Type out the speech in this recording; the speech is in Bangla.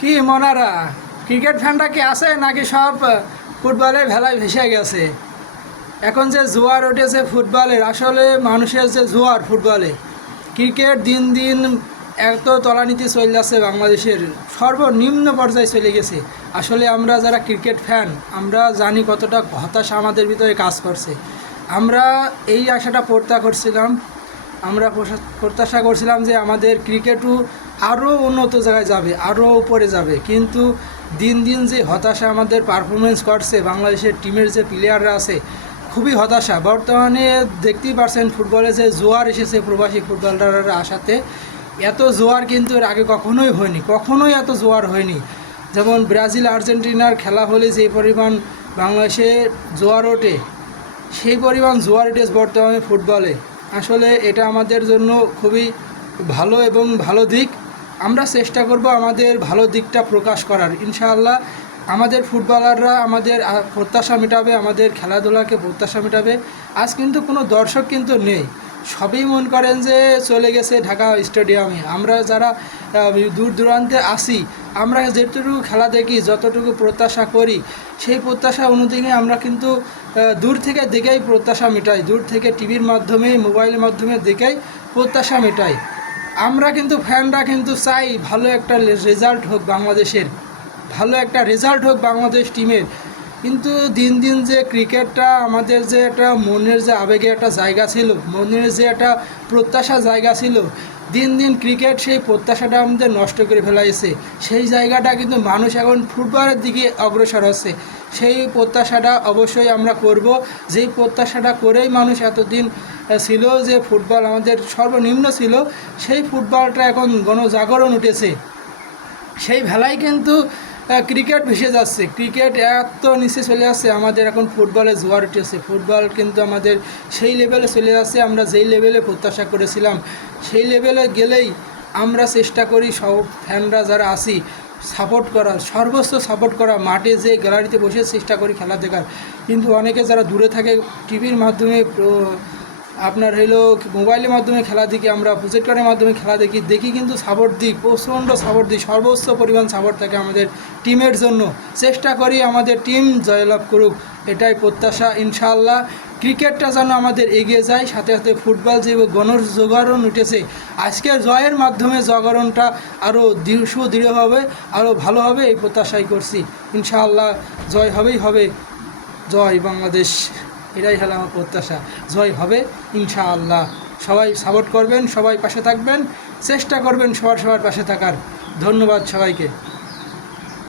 কি মনারা, ক্রিকেট ফ্যানটা কি আছে নাকি সব ফুটবলের ভেলায় ভেসে গেছে? এখন যে জোয়ার উঠেছে ফুটবলের, আসলে মানুষের যে জোয়ার ফুটবলে, ক্রিকেট দিন দিন এত তলানিতে চলে যাচ্ছে, বাংলাদেশের সর্বনিম্ন পর্যায়ে চলে গেছে। আসলে আমরা যারা ক্রিকেট ফ্যান, আমরা জানি কতটা হতাশা আমাদের ভিতরে কাজ করছে। আমরা এই আশাটা প্রত্যাশা করছিলাম যে আমাদের ক্রিকেটও আরও উন্নত জায়গায় যাবে, আরও উপরে যাবে। কিন্তু দিন দিন যে হতাশা আমাদের পারফরমেন্স করছে, বাংলাদেশের টিমের যে প্লেয়াররা আছে, খুবই হতাশা। বর্তমানে দেখতেই পারছেন ফুটবলে যে জোয়ার এসেছে প্রবাসী ফুটবলাররা আসাতে, এত জোয়ার কিন্তু এর আগে কখনোই এত জোয়ার হয়নি। যেমন ব্রাজিল আর্জেন্টিনার খেলা হলে যে পরিমাণ বাংলাদেশে জোয়ার ওঠে, সেই পরিমাণ জোয়ার উঠেছে বর্তমানে ফুটবলে। আসলে এটা আমাদের জন্য খুবই ভালো এবং ভালো দিক। আমরা চেষ্টা করব আমাদের ভালো দিকটা প্রকাশ করার। ইনশাআল্লাহ আমাদের ফুটবলাররা আমাদের প্রত্যাশা মেটাবে, আমাদের খেলাধুলাকে প্রত্যাশা মেটাবে। আজ কিন্তু কোনো দর্শক কিন্তু নেই, সবই মন করেন যে চলে গেছে ঢাকা স্টেডিয়ামে। আমরা যারা দূর দূরান্তে আসি, আমরা যেটুকু খেলা দেখি, যতটুকু প্রত্যাশা করি, সেই প্রত্যাশা অনুযায়ী আমরা কিন্তু দূর থেকে দেখেই প্রত্যাশা মেটাই, দূর থেকে টিভির মাধ্যমে, মোবাইলের মাধ্যমে দেখেই প্রত্যাশা মেটাই। আমরা কিন্তু ফ্যানরা কিন্তু চাই ভালো একটা রেজাল্ট হোক বাংলাদেশের, ভালো একটা রেজাল্ট হোক বাংলাদেশ টিমের। কিন্তু দিন দিন যে ক্রিকেটটা আমাদের যে একটা মনের যে আবেগে একটা জায়গা ছিল, মনের যে একটা প্রত্যাশা জায়গা ছিল, দিন দিন ক্রিকেট সেই প্রত্যাশাটা আমাদের নষ্ট করে ফেলাইছে। সেই জায়গাটা কিন্তু মানুষ এখন ফুটবলের দিকে অগ্রসর হচ্ছে। সেই প্রত্যাশাটা অবশ্যই আমরা করব, যেই প্রত্যাশাটা করেই মানুষ এতদিন ছিল যে ফুটবল আমাদের সর্বনিম্ন ছিল, সেই ফুটবলটা এখন গণজাগরণ উঠেছে। সেই ভেলায় কিন্তু ক্রিকেট ভেসে যাচ্ছে, ক্রিকেট এত নিচে চলে যাচ্ছে, আমাদের এখন ফুটবলে জোয়ার উঠেছে। ফুটবল কিন্তু আমাদের সেই লেভেলে চলে যাচ্ছে, আমরা যেই লেভেলে প্রত্যাশা করেছিলাম সেই লেভেলে গেলেই আমরা চেষ্টা করি সব ফ্যানরা যারা আসি সাপোর্ট করা, সর্বোচ্চ সাপোর্ট করা, মাঠে যে গ্যালারিতে বসে চেষ্টা করি খেলা দেখার। কিন্তু অনেকে যারা দূরে থাকে, টিভির মাধ্যমে আপনার মোবাইলের মাধ্যমে খেলা দেখি, আমরা প্রজেক্টরের মাধ্যমে খেলা দেখি কিন্তু সাপোর্ট দিই, প্রচণ্ড সাপোর্ট দিই, সর্বোচ্চ পরিমাণ সাপোর্ট থাকে আমাদের টিমের জন্য। চেষ্টা করি আমাদের টিম জয়লাভ করুক, এটাই প্রত্যাশা। ইনশাআল্লাহ ক্রিকেটটা যেন আমাদের এগিয়ে যায়, সাথে সাথে ফুটবল যে গণজাগরণ উঠেছে, আজকের জয়ের মাধ্যমে জাগরণটা আরও সুদৃঢ় হবে, আরও ভালো হবে, এই প্রত্যাশাই করছি। ইনশাআল্লাহ জয় হবে। জয় বাংলাদেশ, এটাই হলো আমার প্রত্যাশা। জয় হবে ইনশাআল্লাহ। সবাই সাপোর্ট করবেন, সবাই পাশে থাকবেন, চেষ্টা করবেন সবার পাশে থাকার। ধন্যবাদ সবাইকে।